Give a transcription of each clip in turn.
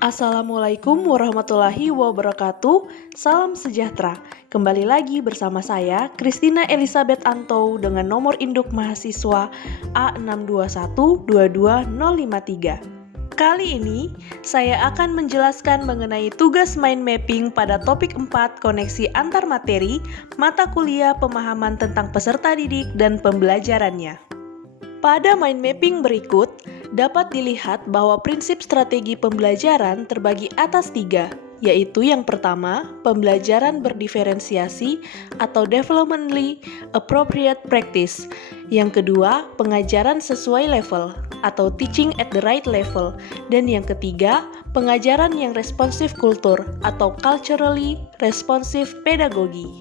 Assalamualaikum warahmatullahi wabarakatuh. Salam sejahtera. Kembali lagi bersama saya, Christina Elizabeth Antou dengan nomor induk mahasiswa A62122053. Kali ini, saya akan menjelaskan mengenai tugas mind mapping pada topik 4 koneksi antar materi, mata kuliah pemahaman tentang peserta didik dan pembelajarannya. Pada mind mapping berikut, dapat dilihat bahwa prinsip strategi pembelajaran terbagi atas 3, yaitu yang pertama, pembelajaran berdiferensiasi atau developmentally appropriate practice. Yang kedua, pengajaran sesuai level atau teaching at the right level. Dan yang ketiga, pengajaran yang responsif kultur atau culturally responsive pedagogy.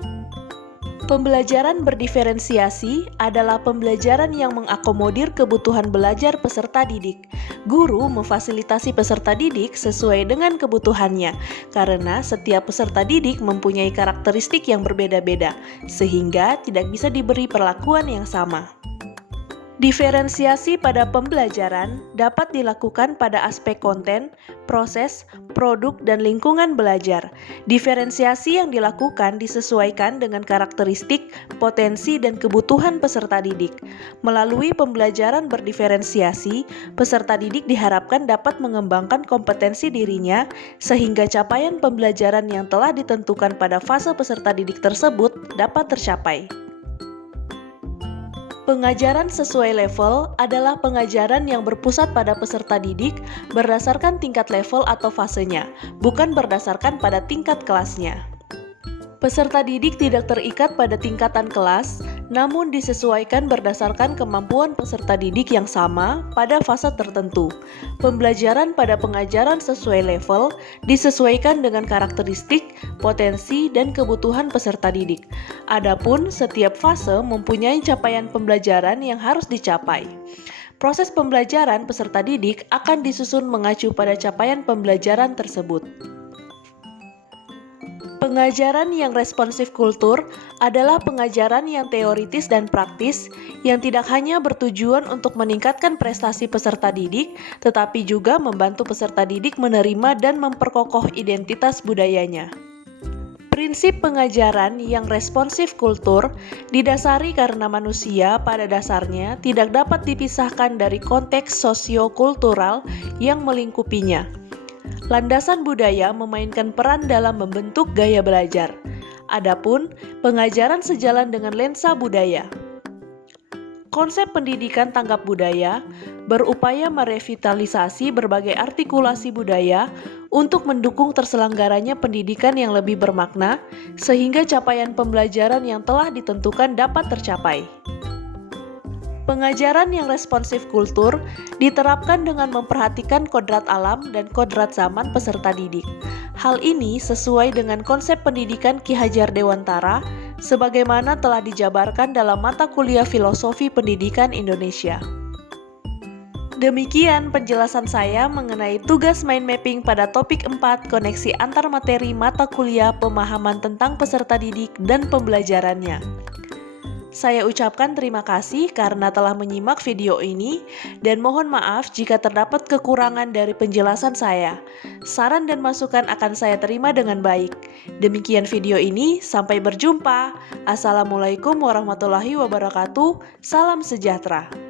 Pembelajaran berdiferensiasi adalah pembelajaran yang mengakomodir kebutuhan belajar peserta didik. Guru memfasilitasi peserta didik sesuai dengan kebutuhannya, karena setiap peserta didik mempunyai karakteristik yang berbeda-beda, sehingga tidak bisa diberi perlakuan yang sama. Diferensiasi pada pembelajaran dapat dilakukan pada aspek konten, proses, produk, dan lingkungan belajar. Diferensiasi yang dilakukan disesuaikan dengan karakteristik, potensi, dan kebutuhan peserta didik. Melalui pembelajaran berdiferensiasi, peserta didik diharapkan dapat mengembangkan kompetensi dirinya sehingga capaian pembelajaran yang telah ditentukan pada fase peserta didik tersebut dapat tercapai. Pengajaran sesuai level adalah pengajaran yang berpusat pada peserta didik berdasarkan tingkat level atau fasenya, bukan berdasarkan pada tingkat kelasnya. Peserta didik tidak terikat pada tingkatan kelas, namun disesuaikan berdasarkan kemampuan peserta didik yang sama pada fase tertentu. Pembelajaran pada pengajaran sesuai level disesuaikan dengan karakteristik, potensi, dan kebutuhan peserta didik. Adapun setiap fase mempunyai capaian pembelajaran yang harus dicapai. Proses pembelajaran peserta didik akan disusun mengacu pada capaian pembelajaran tersebut. Pengajaran yang responsif kultur adalah pengajaran yang teoritis dan praktis yang tidak hanya bertujuan untuk meningkatkan prestasi peserta didik, tetapi juga membantu peserta didik menerima dan memperkokoh identitas budayanya. Prinsip pengajaran yang responsif kultur didasari karena manusia pada dasarnya tidak dapat dipisahkan dari konteks sosio-kultural yang melingkupinya. Landasan budaya memainkan peran dalam membentuk gaya belajar. Adapun pengajaran sejalan dengan lensa budaya. Konsep pendidikan tanggap budaya berupaya merevitalisasi berbagai artikulasi budaya untuk mendukung terselenggaranya pendidikan yang lebih bermakna, sehingga capaian pembelajaran yang telah ditentukan dapat tercapai. Pengajaran yang responsif kultur diterapkan dengan memperhatikan kodrat alam dan kodrat zaman peserta didik. Hal ini sesuai dengan konsep pendidikan Ki Hajar Dewantara sebagaimana telah dijabarkan dalam mata kuliah Filosofi Pendidikan Indonesia. Demikian penjelasan saya mengenai tugas mind mapping pada topik 4 koneksi antar materi mata kuliah pemahaman tentang peserta didik dan pembelajarannya. Saya ucapkan terima kasih karena telah menyimak video ini dan mohon maaf jika terdapat kekurangan dari penjelasan saya. Saran dan masukan akan saya terima dengan baik. Demikian video ini, sampai berjumpa. Assalamualaikum warahmatullahi wabarakatuh. Salam sejahtera.